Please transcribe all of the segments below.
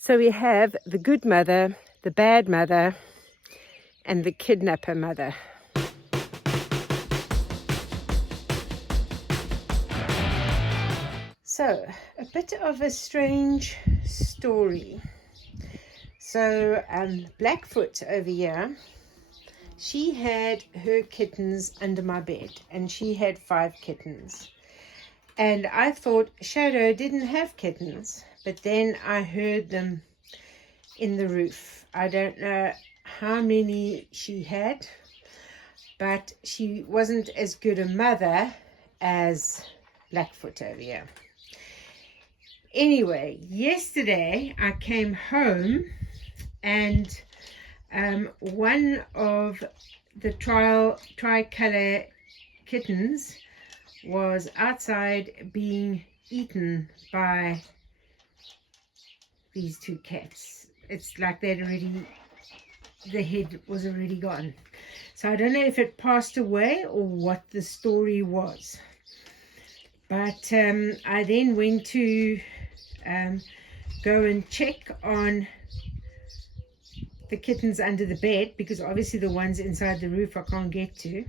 So we have the good mother, the bad mother, and the kidnapper mother. So, a bit of a strange story. So, Blackfoot over here, she had her kittens under my bed, and she had 5 kittens. And I thought Shadow didn't have kittens, but then I heard them in the roof. I don't know how many she had, but she wasn't as good a mother as Blackfoot over here. Anyway, yesterday I came home and one of the tricolor kittens was outside being eaten by these 2 cats. It's like the head was already gone. So I don't know if it passed away or what the story was. But I then went to go and check on the kittens under the bed, because obviously the ones inside the roof I can't get to.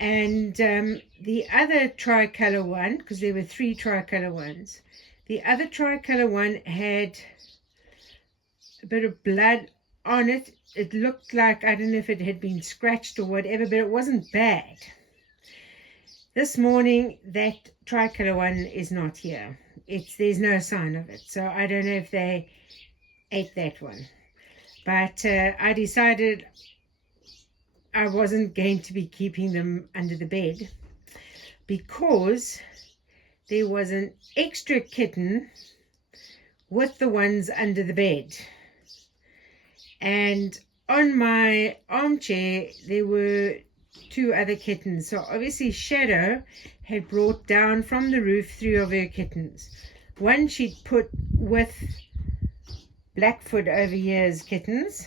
And the other tricolor one, because there were 3 tricolor ones, the other tricolor one had a bit of blood on it. It looked like, I don't know if it had been scratched or whatever, but it wasn't bad. This morning, that tricolor one is not here. There's no sign of it. So I don't know if they ate that one. But I decided I wasn't going to be keeping them under the bed, because there was an extra kitten with the ones under the bed. And on my armchair, there were 2 other kittens. So obviously Shadow had brought down from the roof 3 of her kittens. One she'd put with Blackfoot over here's kittens,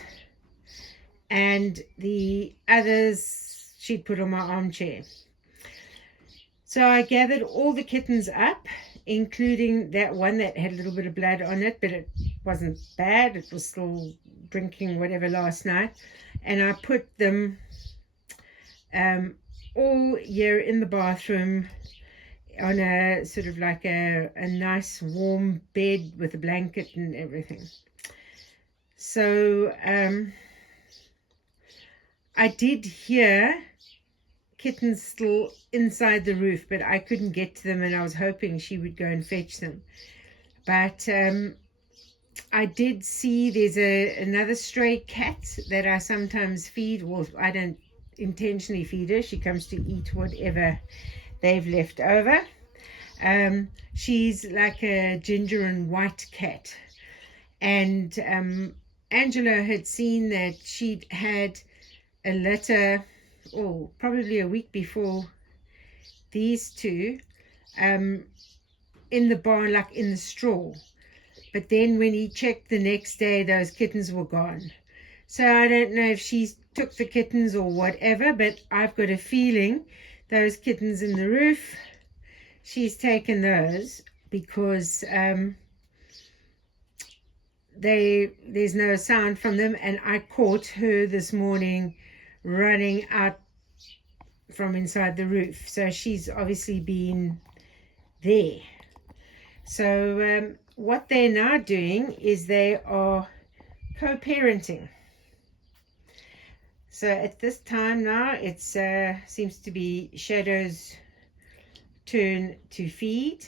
and the others she'd put on my armchair. So I gathered all the kittens up, including that one that had a little bit of blood on it, but it wasn't bad. It was still drinking whatever last night. And I put them all here in the bathroom on a sort of like a nice warm bed with a blanket and everything. So I did hear kittens still inside the roof, but I couldn't get to them, and I was hoping she would go and fetch them. But I did see there's another stray cat that I sometimes feed. Well, I don't intentionally feed her. She comes to eat whatever they've left over. She's like a ginger and white cat, and Angela had seen that she'd had a litter, probably a week before these 2, in the barn, like in the straw. But then when he checked the next day, those kittens were gone. So I don't know if she took the kittens or whatever, but I've got a feeling those kittens in the roof, she's taken those, because there's no sound from them. And I caught her this morning running out from inside the roof. So she's obviously been there. So what they're now doing is they are co-parenting. So at this time now, it seems to be Shadow's turn to feed.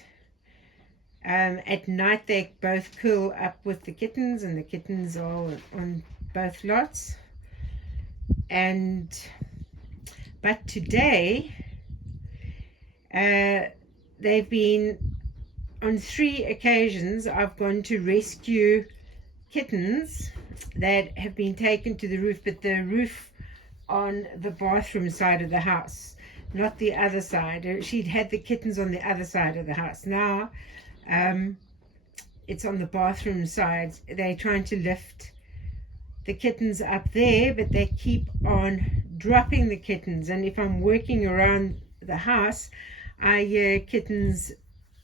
At night they both curl up with the kittens, and the kittens are on both lots. But today they've been on 3 occasions. I've gone to rescue kittens that have been taken to the roof, but the roof on the bathroom side of the house, not the other side. She'd had the kittens on the other side of the house. Now it's on the bathroom side. They're trying to lift the kittens up there, but they keep on dropping the kittens. And if I'm working around the house, I hear kittens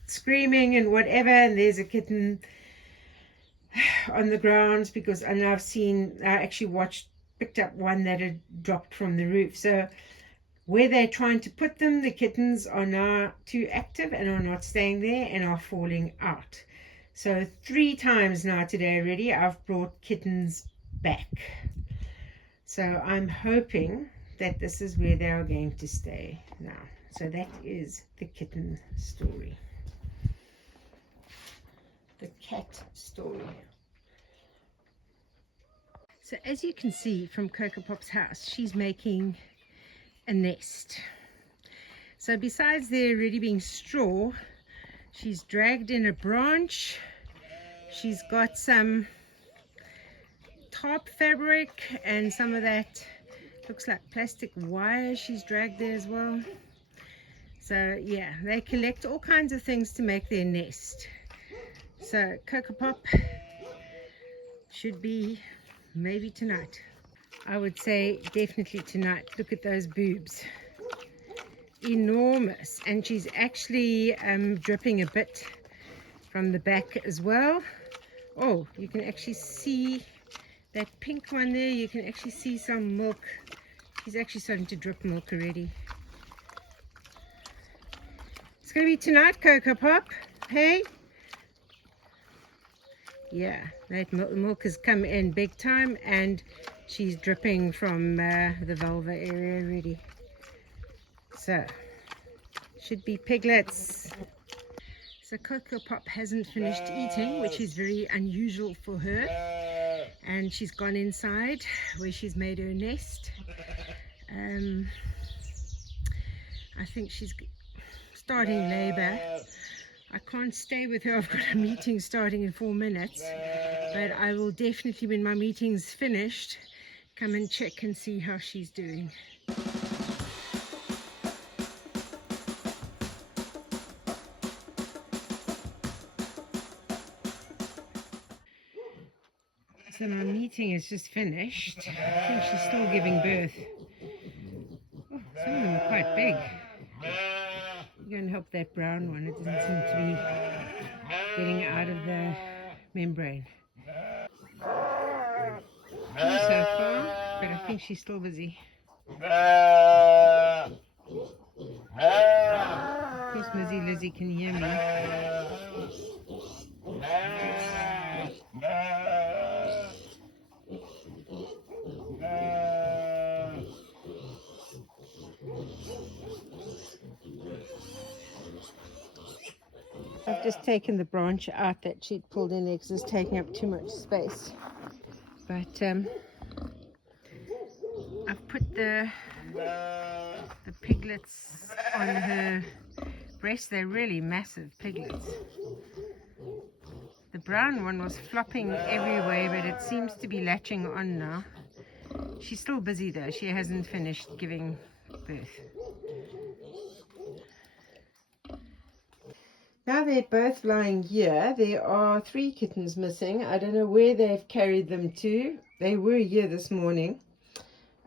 screaming and whatever, and there's a kitten on the ground, because I know I actually picked up one that had dropped from the roof. So where they're trying to put them, the kittens are now too active and are not staying there and are falling out. So 3 times now today already I've brought kittens back. So I'm hoping that this is where they are going to stay now. So that is the kitten story. The cat story. So as you can see from Coco Pop's house, she's making a nest. So besides there already being straw, she's dragged in a branch. She's got some tarp fabric and some of that looks like plastic wire she's dragged there as well. So yeah, they collect all kinds of things to make their nest. So Coco Pop should be maybe tonight. I would say definitely tonight. Look at those boobs. Enormous. And she's actually dripping a bit from the back as well. Oh, you can actually see that pink one there. You can actually see some milk. She's actually starting to drip milk already. It's going to be tonight, Coco Pop. Hey? Yeah, that milk has come in big time and she's dripping from the vulva area already. So, should be piglets. So Coco Pop hasn't finished eating, which is very unusual for her. And she's gone inside where she's made her nest. I think she's starting labor. I can't stay with her. I've got a meeting starting in 4 minutes. But I will definitely, when my meeting's finished, come and check and see how she's doing. So my meeting is just finished. I think she's still giving birth. Oh, some of them are quite big. I'm going to help that brown one. It doesn't seem to be getting out of the membrane. Two so far, but I think she's still busy. Of course, Mizzy Lizzie can hear me. I've just taken the branch out that she'd pulled in there because it's taking up too much space. But I've put the piglets on her breast. They're really massive piglets. The brown one was flopping everywhere, but it seems to be latching on now. She's still busy though. She hasn't finished giving birth. Now they're both lying here. There are 3 kittens missing. I don't know where they've carried them to. They were here this morning.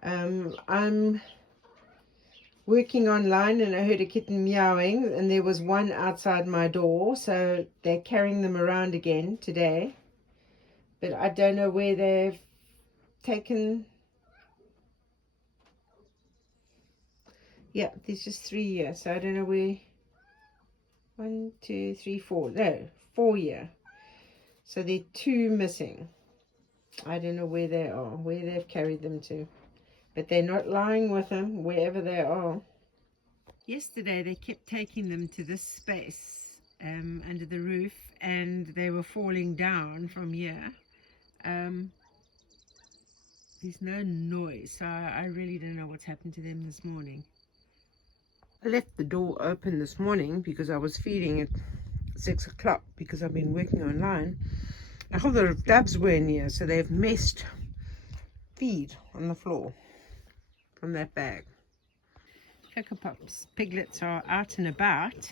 I'm working online and I heard a kitten meowing and there was one outside my door. So they're carrying them around again today. But I don't know where they've taken. Yeah, there's just 3 here. So I don't know where. 1, 2, 3, 4. No, 4 here. So there are 2 missing. I don't know where they are, where they've carried them to. But they're not lying with them, wherever they are. Yesterday they kept taking them to this space under the roof, and they were falling down from here. There's no noise, so I really don't know what's happened to them this morning. I left the door open this morning because I was feeding at 6 o'clock because I've been working online. A whole lot of doves were in here, so they've messed feed on the floor from that bag. Coco Pop's piglets are out and about.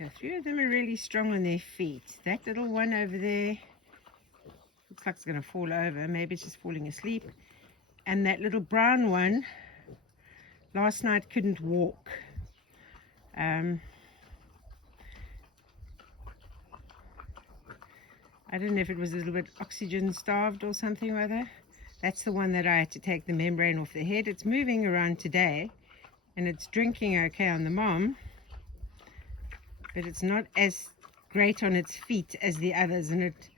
Yeah, 3 of them are really strong on their feet. That little one over there looks like it's going to fall over. Maybe it's just falling asleep. And that little brown one last night couldn't walk. I don't know if it was a little bit oxygen starved or something or other. That's the one that I had to take the membrane off the head. It's moving around today and it's drinking okay on the mom, but it's not as great on its feet as the others, and it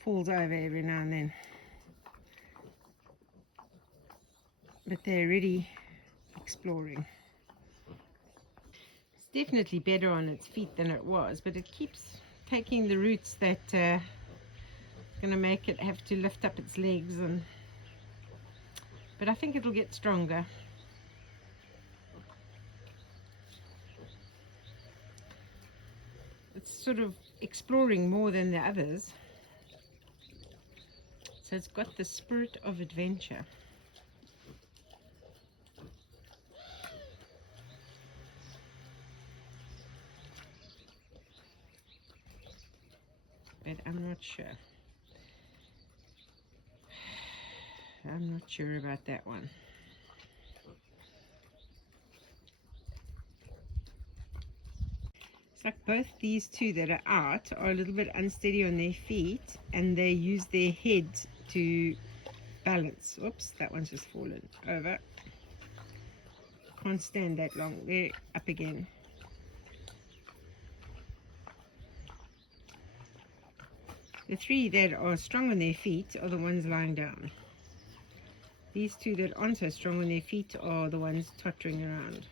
falls over every now and then. But they're really exploring. It's definitely better on its feet than it was, but it keeps taking the routes that going to make it have to lift up its legs, but I think it'll get stronger. It's sort of exploring more than the others, so it's got the spirit of adventure. But I'm not sure. I'm not sure about that one. It's like both these two that are out are a little bit unsteady on their feet, and they use their head to balance. Oops, that one's just fallen over. Can't stand that long. They're up again. The three that are strong on their feet are the ones lying down. These two that aren't so strong on their feet are the ones tottering around.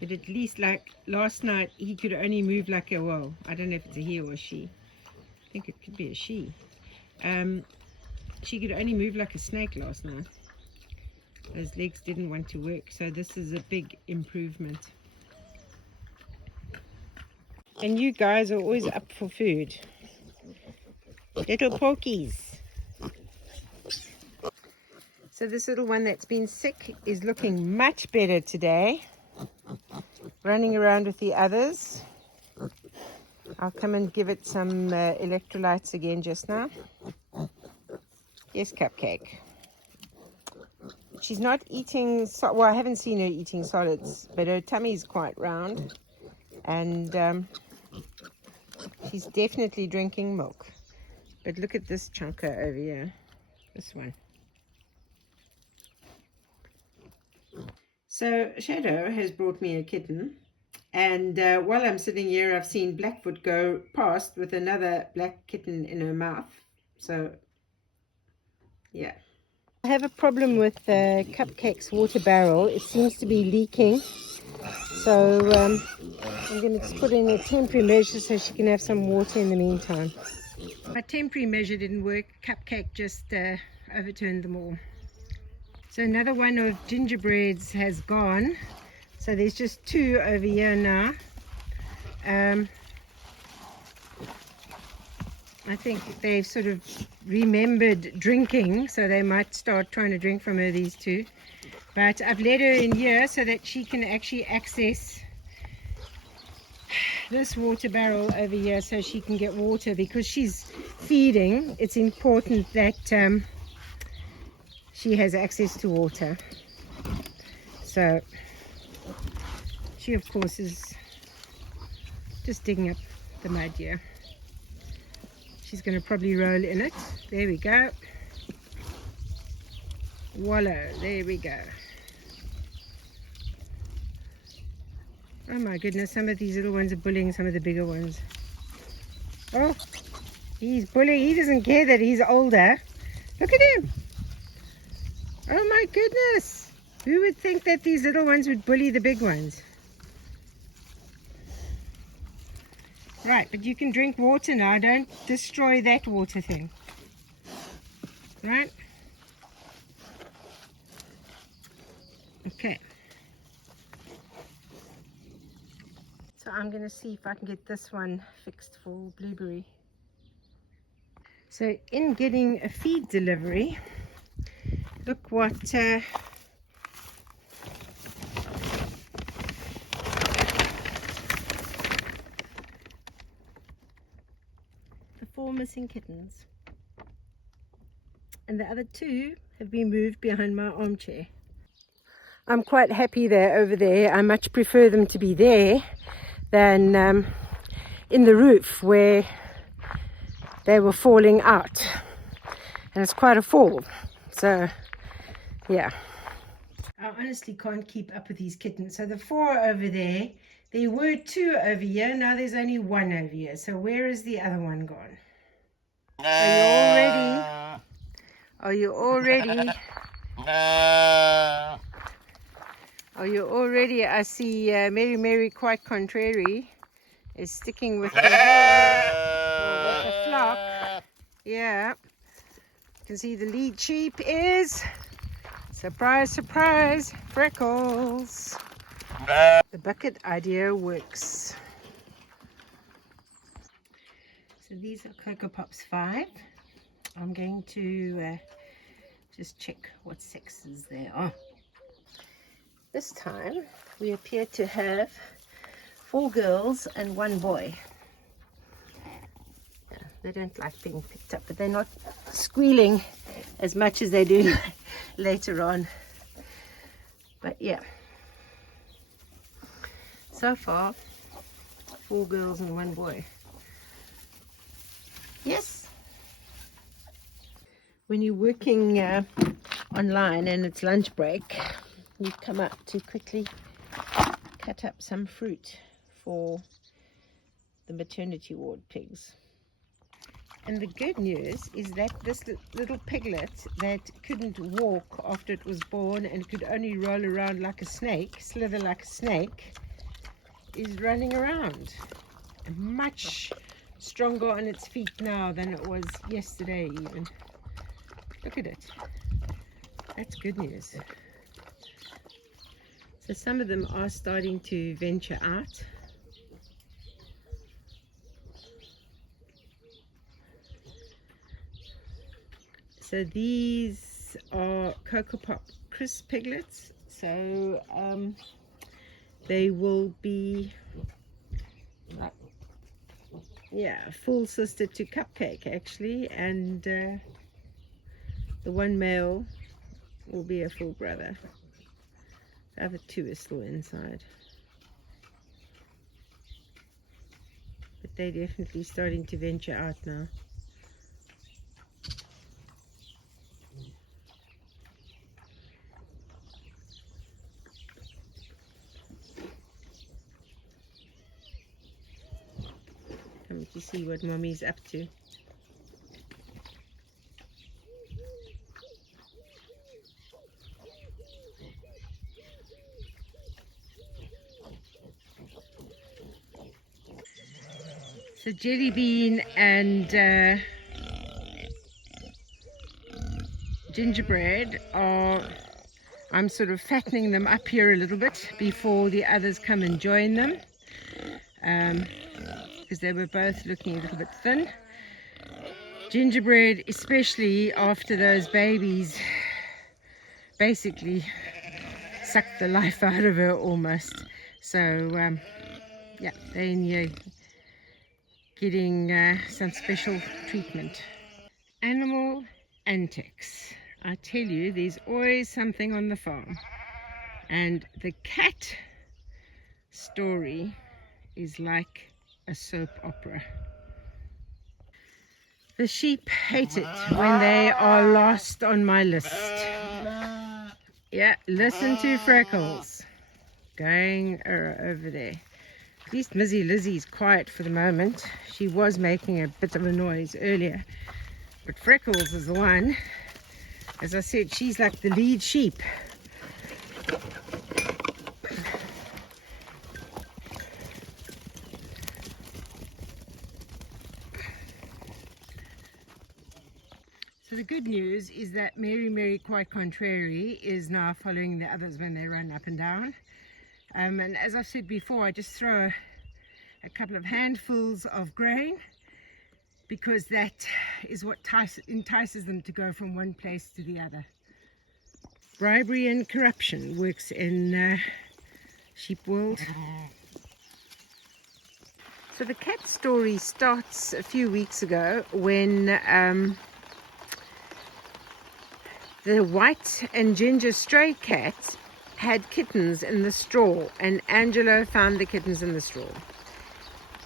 But at least, like last night, he could only move like a, well, I don't know if it's a he or a she. I think it could be a she. She could only move like a snake last night. Those legs didn't want to work, so this is a big improvement. And you guys are always up for food. Little porkies. So this little one that's been sick is looking much better today. Running around with the others. I'll come and give it some electrolytes again just now. Yes, Cupcake. She's not eating, well, I haven't seen her eating solids, but her tummy's quite round. And she's definitely drinking milk. But look at this chunker over here. This one. So Shadow has brought me a kitten, and while I'm sitting here, I've seen Blackfoot go past with another black kitten in her mouth. So yeah, I have a problem with Cupcake's water barrel. It seems to be leaking, so I'm going to just put in a temporary measure so she can have some water in the meantime. My temporary measure didn't work. Cupcake just overturned them all. So another one of gingerbreads has gone. So there's just two over here now. I think they've sort of remembered drinking, so they might start trying to drink from her, these two. But I've let her in here so that she can actually access this water barrel over here so she can get water, because she's feeding. It's important that she has access to water. So she of course is just digging up the mud here. She's going to probably roll in it. There we go. Wallow. There we go. Oh my goodness, some of these little ones are bullying some of the bigger ones. Oh, he's bullying. He doesn't care that he's older. Look at him. Oh my goodness. Who would think that these little ones would bully the big ones? Right, but you can drink water now. Don't destroy that water thing. Right? Okay. So I'm going to see if I can get this one fixed for Blueberry. So in getting a feed delivery, look what the four missing kittens, and the other two have been moved behind my armchair. I'm quite happy they're over there. I much prefer them to be there than in the roof where they were falling out. And it's quite a fall. So, yeah. I honestly can't keep up with these kittens. So the 4 over there, there were 2 over here. Now there's only 1 over here. So where is the other one gone? Are you all ready? Are you all ready? Are you all ready? I see Mary quite contrary is sticking with the flock. Yeah. You can see the lead sheep is, surprise, surprise, Freckles. The bucket idea works. So these are Cocoa Pops 5. I'm going to just check what sexes they are. This time we appear to have 4 girls and 1 boy. Yeah, they don't like being picked up, but they're not squealing as much as they do later on. But yeah, so far 4 girls and 1 boy. Yes. When you're working online and it's lunch break, you come up to quickly cut up some fruit for the maternity ward pigs. And the good news is that this little piglet that couldn't walk after it was born and could only roll around like a snake, slither like a snake, is running around. Much stronger on its feet now than it was yesterday even. Look at it. That's good news. So some of them are starting to venture out. So these are Cocoa Pop crisp piglets. So they will be like, yeah, full sister to Cupcake actually, and the 1 male will be a full brother. The other 2 are still inside, but they're definitely starting to venture out now. Coming to see what mommy's up to. So Jelly Bean and Gingerbread are, I'm sort of fattening them up here a little bit before the others come and join them, because they were both looking a little bit thin. Gingerbread, especially after those babies basically sucked the life out of her almost. So yeah, they're getting some special treatment. Animal antics. I tell you, there's always something on the farm. And the cat story is like a soap opera. The sheep hate it when they are last on my list. Yeah, listen to Freckles going over there. At least Missy Lizzie's quiet for the moment. She was making a bit of a noise earlier. But Freckles is the one. As I said, she's like the lead sheep. So the good news is that Mary quite contrary is now following the others when they run up and down. And as I've said before, I just throw a couple of handfuls of grain, because that is what entices them to go from one place to the other. Bribery and corruption works in sheep world. So the cat story starts a few weeks ago when the white and ginger stray cat had kittens in the straw, and Angelo found the kittens in the straw.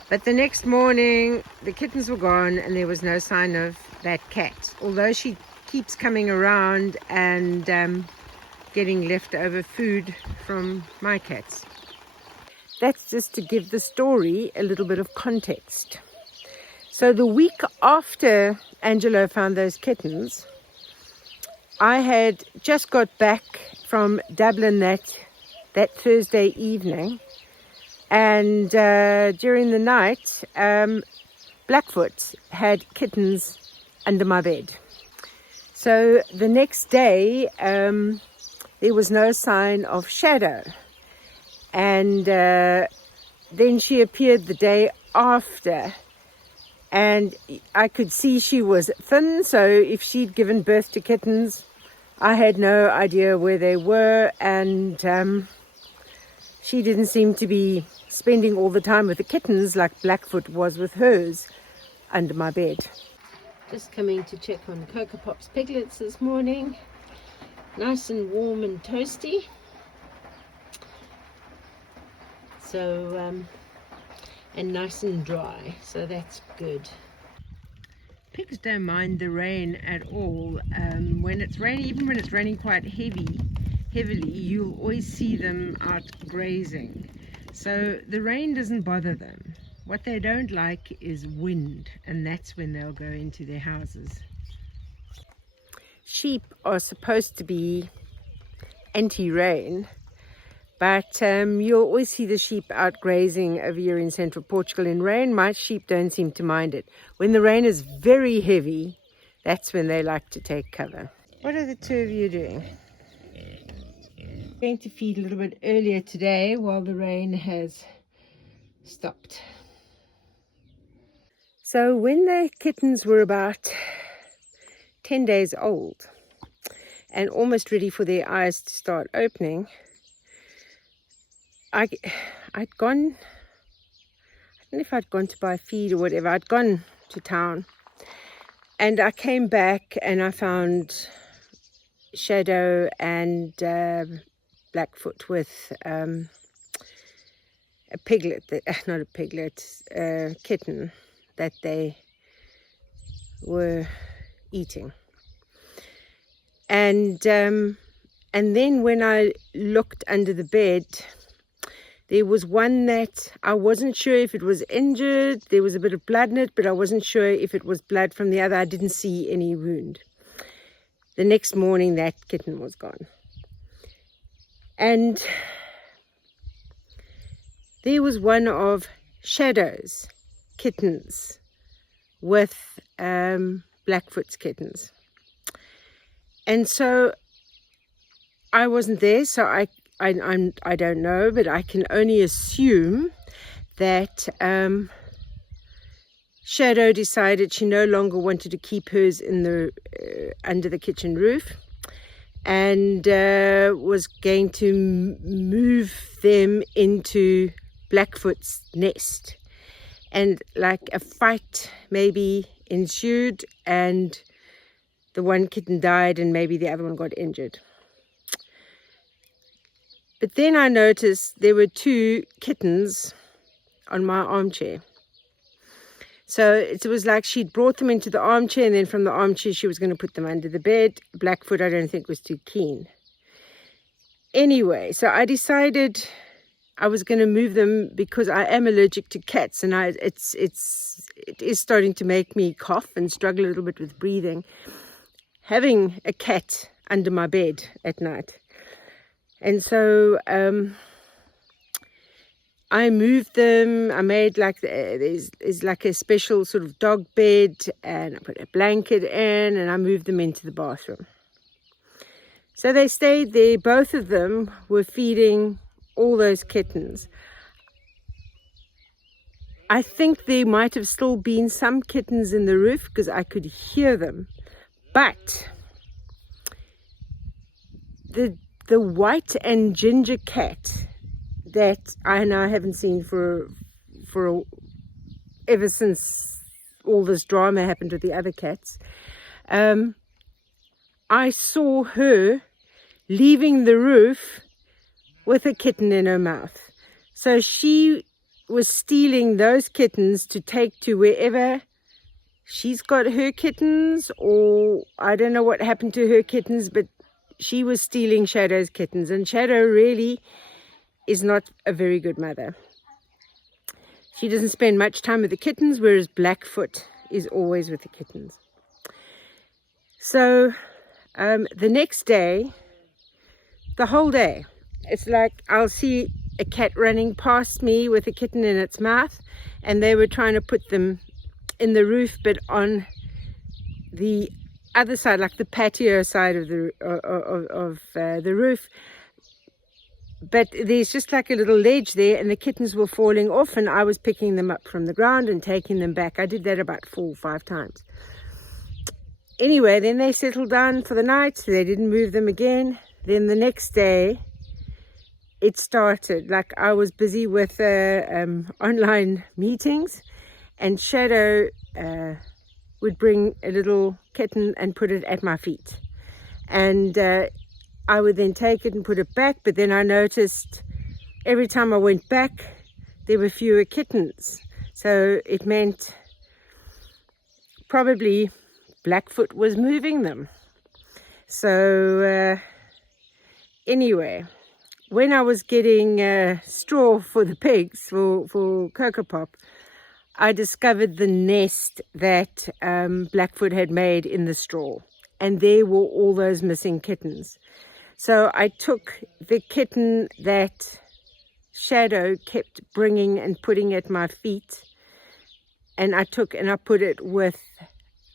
But the next morning, the kittens were gone and there was no sign of that cat, although she keeps coming around and getting leftover food from my cats. That's just to give the story a little bit of context. So the week after Angelo found those kittens, I had just got back from Dublin that Thursday evening, and during the night, Blackfoot had kittens under my bed. So the next day, there was no sign of Shadow, and then she appeared the day after, and I could see she was thin, so if she'd given birth to kittens, I had no idea where they were, and she didn't seem to be spending all the time with the kittens like Blackfoot was with hers under my bed. Just coming to check on Cocoa Pop's piglets this morning. Nice and warm and toasty. So, and nice and dry, so that's good. Pigs don't mind the rain at all. When it's raining, even when it's raining quite heavily, you'll always see them out grazing. So the rain doesn't bother them. What they don't like is wind, and that's when they'll go into their houses. Sheep are supposed to be anti-rain, but you'll always see the sheep out grazing over here in central Portugal in rain. My sheep don't seem to mind it. When the rain is very heavy, that's when they like to take cover. What are the two of you doing? I'm going to feed a little bit earlier today while the rain has stopped. So when the kittens were about 10 days old and almost ready for their eyes to start opening, I'd gone, I don't know if I'd gone to buy feed or whatever, I'd gone to town, and I came back and I found Shadow and Blackfoot with a piglet, not a piglet, a kitten that they were eating. And then when I looked under the bed, there was one that I wasn't sure if it was injured. There was a bit of blood in it, but I wasn't sure if it was blood from the other. I didn't see any wound. The next morning, that kitten was gone. And there was one of Shadow's kittens with Blackfoot's kittens. And so I wasn't there, so I don't know, but I can only assume that Shadow decided she no longer wanted to keep hers in the under the kitchen roof, and was going to move them into Blackfoot's nest. And like a fight maybe ensued, and the one kitten died and maybe the other one got injured. But then I noticed there were two kittens on my armchair. So it was like she'd brought them into the armchair, and then from the armchair she was going to put them under the bed. Blackfoot, I don't think, was too keen. Anyway, so I decided I was going to move them because I am allergic to cats, and it is starting to make me cough and struggle a little bit with breathing, having a cat under my bed at night. And so I moved them. I made like there's like a special sort of dog bed, and I put a blanket in, and I moved them into the bathroom. So they stayed there. Both of them were feeding all those kittens. I think there might have still been some kittens in the roof because I could hear them, but the white and ginger cat that I now haven't seen ever since all this drama happened with the other cats, I saw her leaving the roof with a kitten in her mouth. So she was stealing those kittens to take to wherever she's got her kittens, or I don't know what happened to her kittens, but she was stealing Shadow's kittens, and Shadow really is not a very good mother. She doesn't spend much time with the kittens, whereas Blackfoot is always with the kittens. So the next day, the whole day, it's like I'll see a cat running past me with a kitten in its mouth, and they were trying to put them in the roof, but on the other side, like the patio side of the roof. But there's just like a little ledge there, and the kittens were falling off, and I was picking them up from the ground and taking them back. I did that about 4 or 5 times. Anyway, then they settled down for the night, so they didn't move them again. Then the next day, it started. Like I was busy with online meetings, and Shadow would bring a little kitten and put it at my feet. And I would then take it and put it back, but then I noticed every time I went back, there were fewer kittens. So it meant probably Blackfoot was moving them. So anyway, when I was getting straw for the pigs, for Cocoa Pop, I discovered the nest that Blackfoot had made in the straw. And there were all those missing kittens. So I took the kitten that Shadow kept bringing and putting at my feet, and I put it with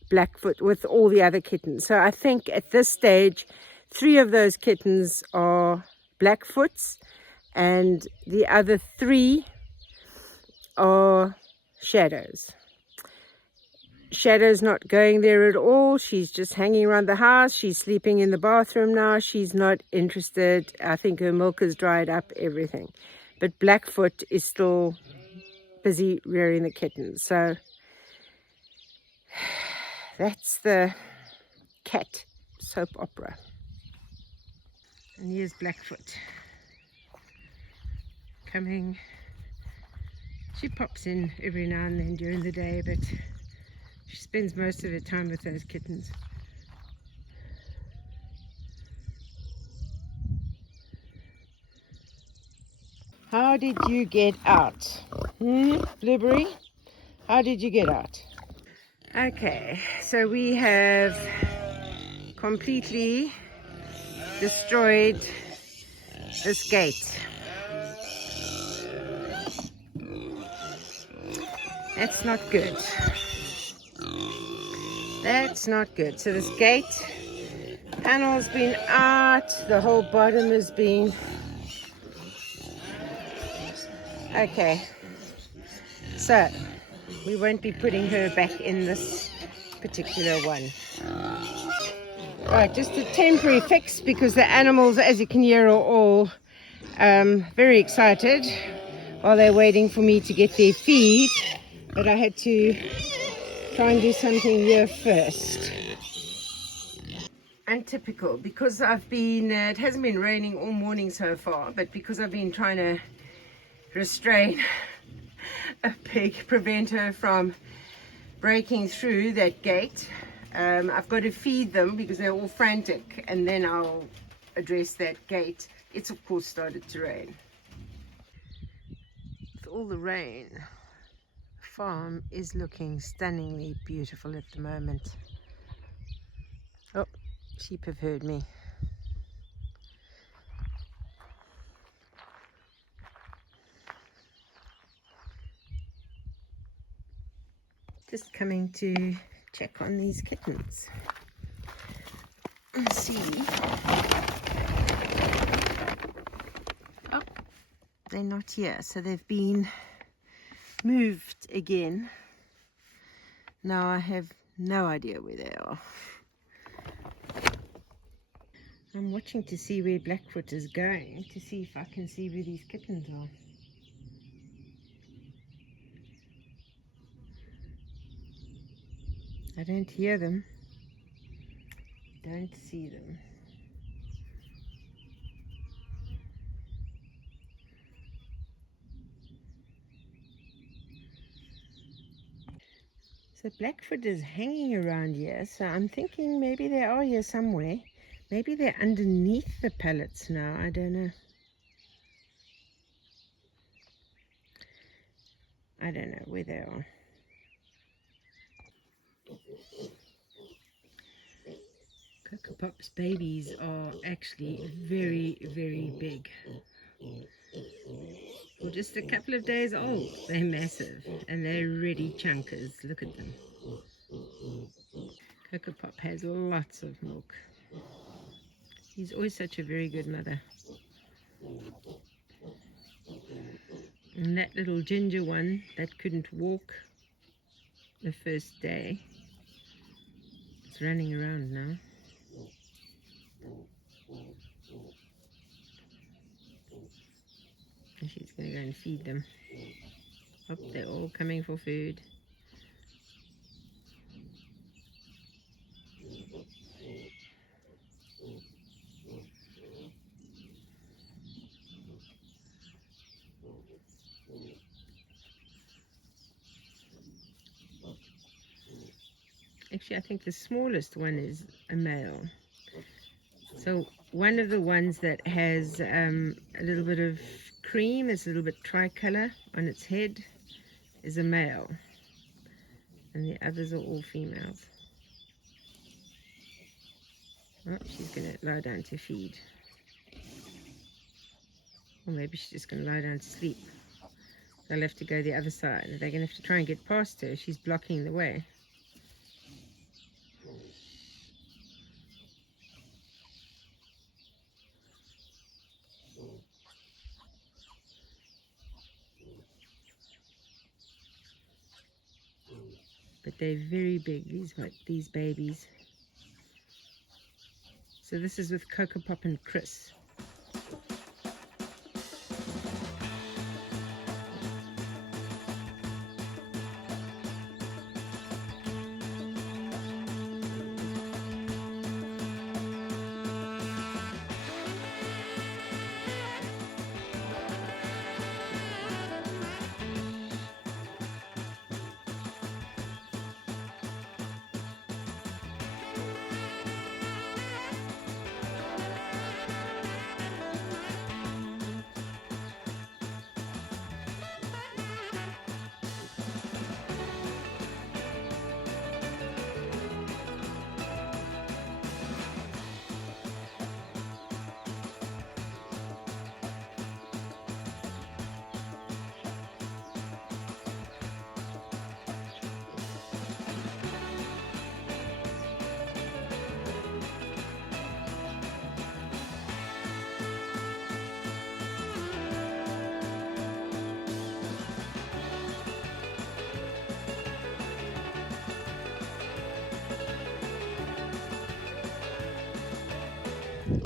Blackfoot, with all the other kittens. So I think at this stage, 3 of those kittens are Blackfoot's, and the other 3 are Shadow's. Shadow's not going there at all. She's just hanging around the house. She's sleeping in the bathroom now. She's not interested. I think her milk has dried up, everything. But Blackfoot is still busy rearing the kittens. So that's the cat soap opera. And here's Blackfoot coming. She pops in every now and then during the day, but she spends most of her time with those kittens. How did you get out? Blueberry? How did you get out? Okay, so we have completely destroyed this gate. That's not good. That's not good. So this gate panel's been out, the whole bottom has been... Okay, so we won't be putting her back in this particular one. Right, just a temporary fix because the animals, as you can hear, are all very excited while they're waiting for me to get their feed, but I had to try and do something here first. Untypical, because I've been, it hasn't been raining all morning so far, but because I've been trying to restrain a pig, prevent her from breaking through that gate, I've got to feed them because they're all frantic, and then I'll address that gate. It's of course started to rain. With all the rain, the farm is looking stunningly beautiful at the moment. Oh, sheep have heard me. Just coming to check on these kittens and see. Oh, they're not here, so they've been moved again. Now I have no idea where they are. I'm watching to see where Blackfoot is going, to see if I can see where these kittens are. I don't hear them, don't see them. So Blackfoot is hanging around here, so I'm thinking maybe they are here somewhere. Maybe they're underneath the pallets now, I don't know. I don't know where they are. Cocoa Pop's babies are actually very, very big. For just a couple of days old, they're massive and they're really chunkers. Look at them. Cocoa Pop has lots of milk. He's always such a very good mother. And that little ginger one that couldn't walk the first day is running around now. And she's going to go and feed them. Oh, they're all coming for food. Actually, I think the smallest one is a male. So one of the ones that has a little bit of cream, it's a little bit tricolor on its head, is a male. And the others are all females. Oh, she's going to lie down to feed. Or maybe she's just going to lie down to sleep. They'll have to go the other side. They're going to have to try and get past her. She's blocking the way. But they're very big, these babies. So this is with Cocoa Pop and Chris.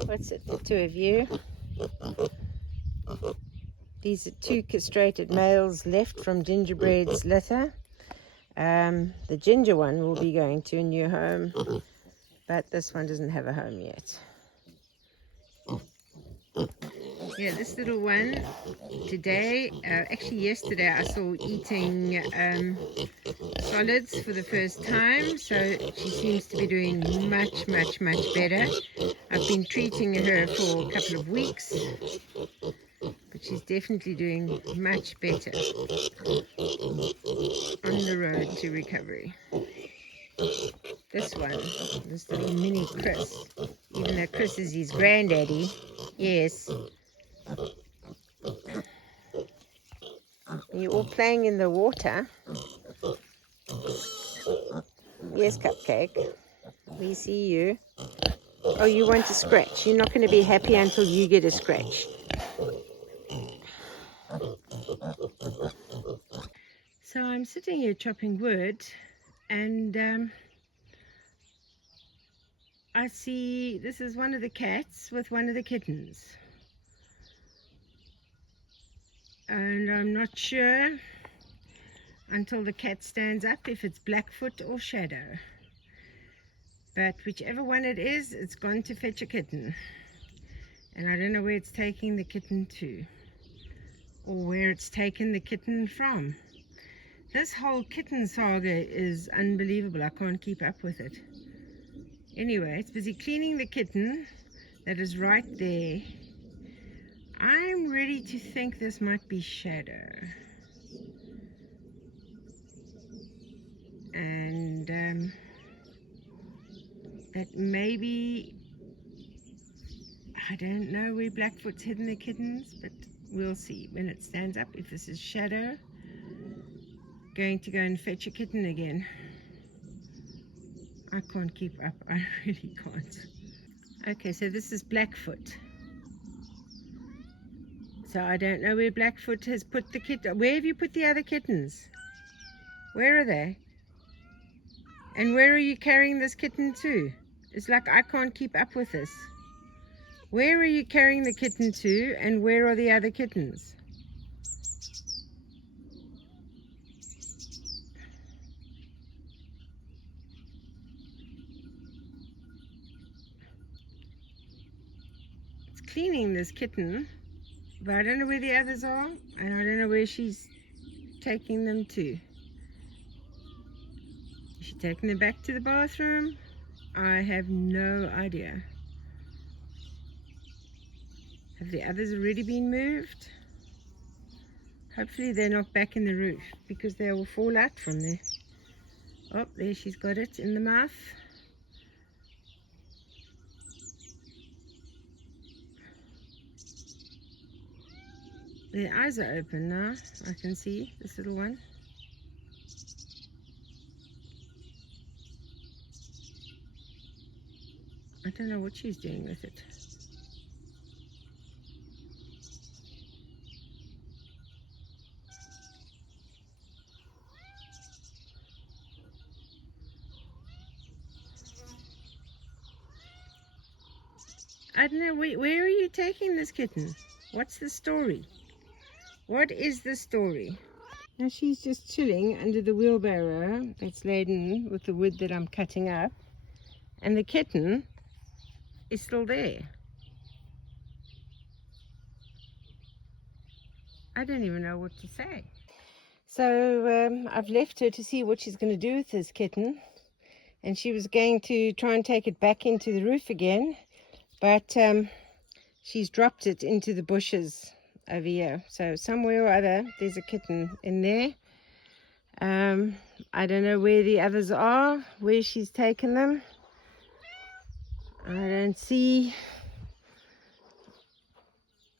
What's it, the two of you? These are two castrated males left from Gingerbread's litter. The ginger one will be going to a new home, but this one doesn't have a home yet. Yeah, this little one today, actually yesterday, I saw eating solids for the first time, so she seems to be doing much, much, much better. I've been treating her for a couple of weeks, but she's definitely doing much better on the road to recovery. This one, this little mini Chris, even though Chris is his granddaddy, yes. You're all playing in the water. Yes, Cupcake. We see you. Oh, you want a scratch. You're not going to be happy until you get a scratch. So I'm sitting here chopping wood, and I see this is one of the cats with one of the kittens. And I'm not sure until the cat stands up if it's Blackfoot or Shadow. But whichever one it is, it's gone to fetch a kitten. And I don't know where it's taking the kitten to, or where it's taken the kitten from. This whole kitten saga is unbelievable. I can't keep up with it. Anyway, it's busy cleaning the kitten that is right there. I'm ready to think this might be Shadow. And that maybe, I don't know where Blackfoot's hidden the kittens, but we'll see when it stands up if this is Shadow going to go and fetch a kitten again. I can't keep up. I really can't. Okay, so this is Blackfoot. So I don't know where Blackfoot has put the kitten. Where have you put the other kittens? Where are they? And where are you carrying this kitten to? It's like I can't keep up with this. Where are you carrying the kitten to, and where are the other kittens? It's cleaning this kitten, but I don't know where the others are, and I don't know where she's taking them to. Is she taking them back to the bathroom? I have no idea. Have the others already been moved? Hopefully they're not back in the roof, because they will fall out from there. Oh, there she's got it in the mouth. Their eyes are open now. I can see this little one. I don't know what she's doing with it. I don't know, where are you taking this kitten? What's the story? What is the story? Now she's just chilling under the wheelbarrow that's laden with the wood that I'm cutting up, and the kitten is still there. I don't even know what to say. So I've left her to see what she's going to do with this kitten, and she was going to try and take it back into the roof again, but she's dropped it into the bushes over here. So somewhere or other there's a kitten in there. I don't know where the others are, where she's taken them. I don't see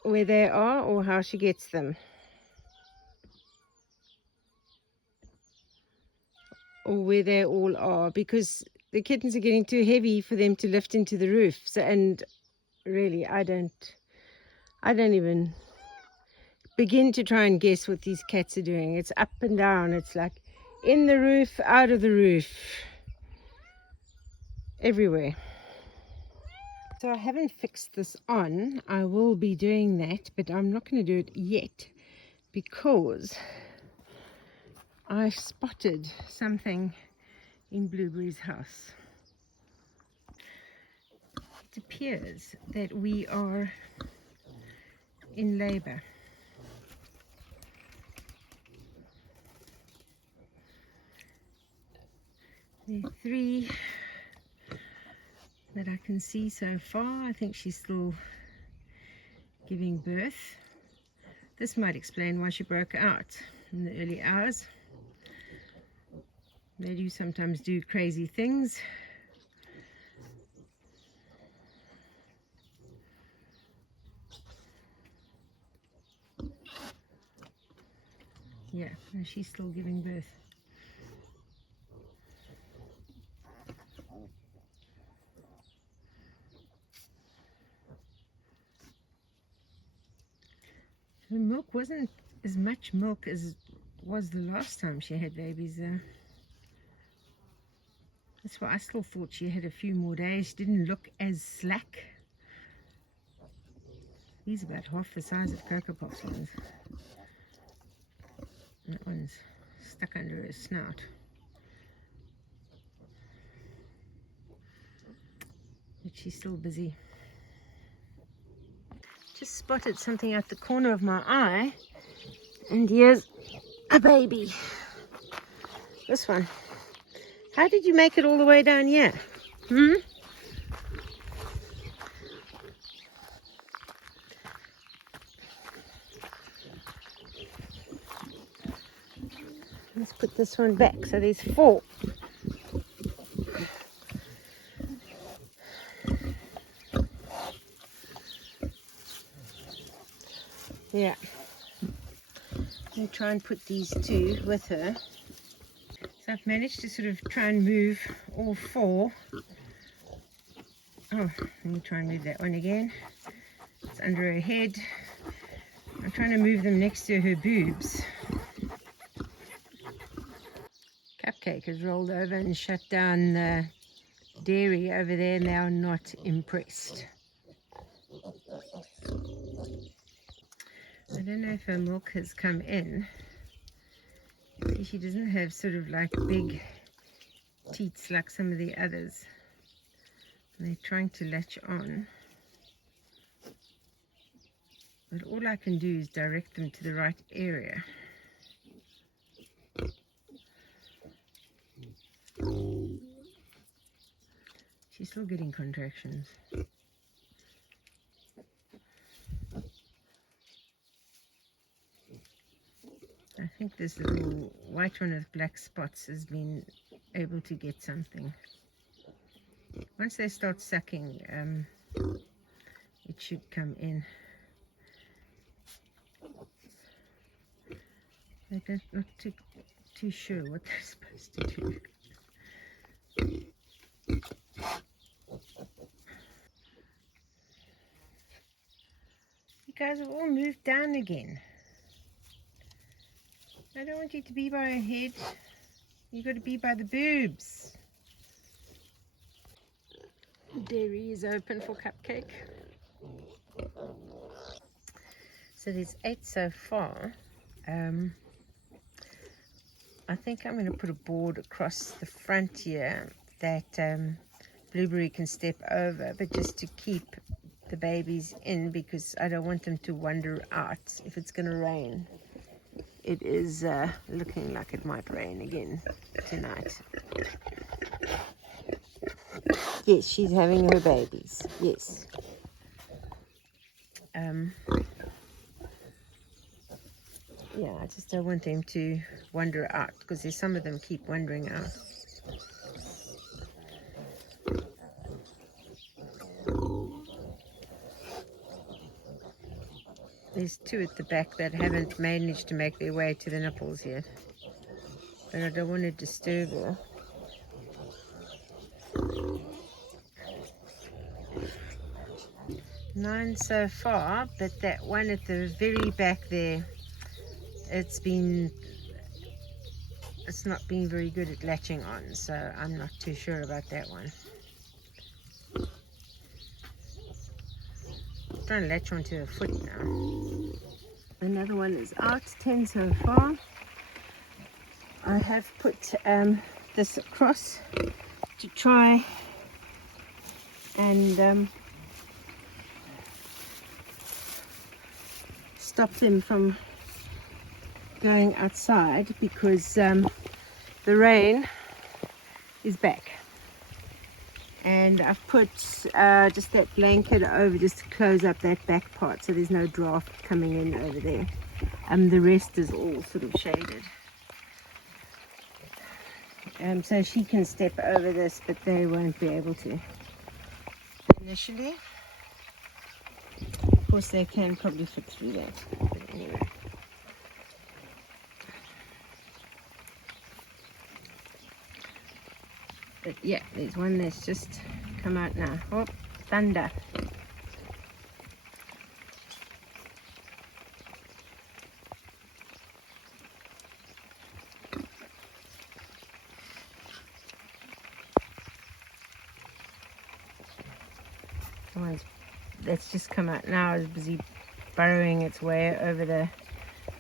where they are or how she gets them, or where they all are, because the kittens are getting too heavy for them to lift into the roof. So, and really I don't even begin to try and guess what these cats are doing. It's up and down. It's like in the roof, out of the roof, everywhere. So I haven't fixed this on. I will be doing that, but I'm not going to do it yet because I've spotted something in Blueberry's house. It appears that we are in labor. There are 3 that I can see so far. I think she's still giving birth. This might explain why she broke out in the early hours. They do sometimes do crazy things. Yeah, and she's still giving birth. The milk wasn't as much milk as was the last time she had babies though. That's why I still thought she had a few more days. She didn't look as slack. These are about half the size of Cocoa Pop's ones. That one's stuck under her snout. But she's still busy. Just spotted something out the corner of my eye, and here's a baby. This one. How did you make it all the way down here? Let's put this one back. So there's 4. Yeah. Let me try and put these 2 with her. So I've managed to sort of try and move all 4. Oh, let me try and move that one again. It's under her head. I'm trying to move them next to her boobs. Cupcake has rolled over and shut down the dairy over there, and they are not impressed. I don't know if her milk has come in. See, she doesn't have sort of like big teats like some of the others. And they're trying to latch on. But all I can do is direct them to the right area. She's still getting contractions. I think this little white one with black spots has been able to get something. Once they start sucking, it should come in. I'm not too sure what they're supposed to do. You guys have all moved down again. I don't want you to be by her head. You got to be by the boobs. The dairy is open for Cupcake. So there's 8 so far. I think I'm going to put a board across the front here that Blueberry can step over, but just to keep the babies in, because I don't want them to wander out if it's going to rain. It is looking like it might rain again tonight. Yes, she's having her babies. Yes. Yeah, I just don't want them to wander out, because there's some of them keep wandering out. There's 2 at the back that haven't managed to make their way to the nipples yet. But I don't want to disturb her. Nine so far, but that one at the very back there, it's not been very good at latching on, so I'm not too sure about that one. I'm trying to latch onto her foot now. Another one is out, 10 so far. I have put this across to try and stop them from going outside, because the rain is back. And I've put just that blanket over just to close up that back part, so there's no draft coming in over there. The rest is all sort of shaded. So she can step over this, but they won't be able to initially. Of course, they can probably fit through that, but anyway. But yeah, there's one that's just come out now. Oh, thunder. One's that's just come out now is busy burrowing its way over the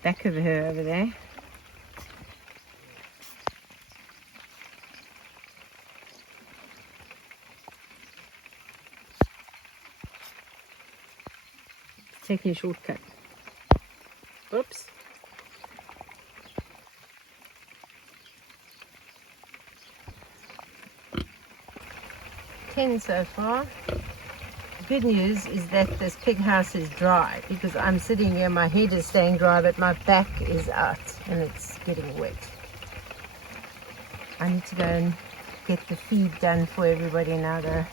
back of her over there. Taking a shortcut. Oops. pen so far. The good news is that this pig house is dry, because I'm sitting here, my head is staying dry, but my back is out and it's getting wet. I need to go and get the feed done for everybody now though.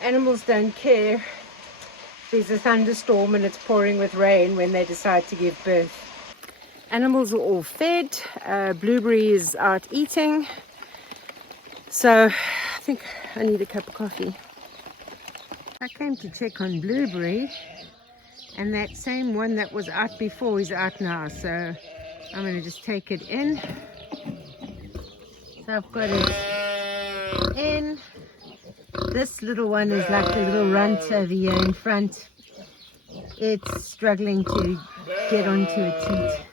Animals don't care. There's a thunderstorm and it's pouring with rain when they decide to give birth. Animals are all fed. Blueberry is out eating. So I think I need a cup of coffee. I came to check on Blueberry, and that same one that was out before is out now. So I'm going to just take it in. So I've got it in. This little one is like the little runt over here in front. It's struggling to get onto a teat.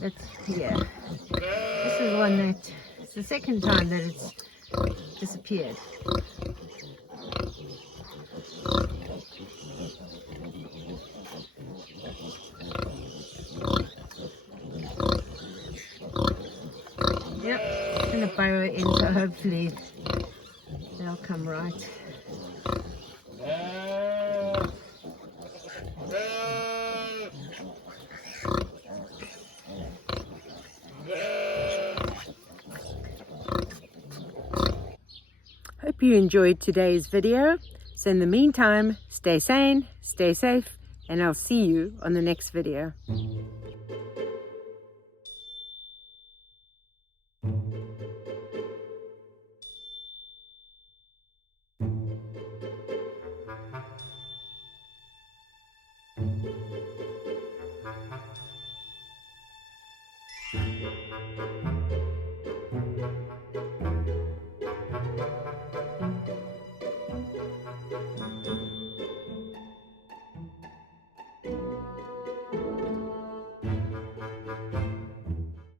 That's here. This is one that, it's the second time that it's disappeared. Yep, it's going to burrow in, so hopefully they'll come right. Hope you enjoyed today's video. So in the meantime, stay sane, stay safe, and I'll see you on the next video.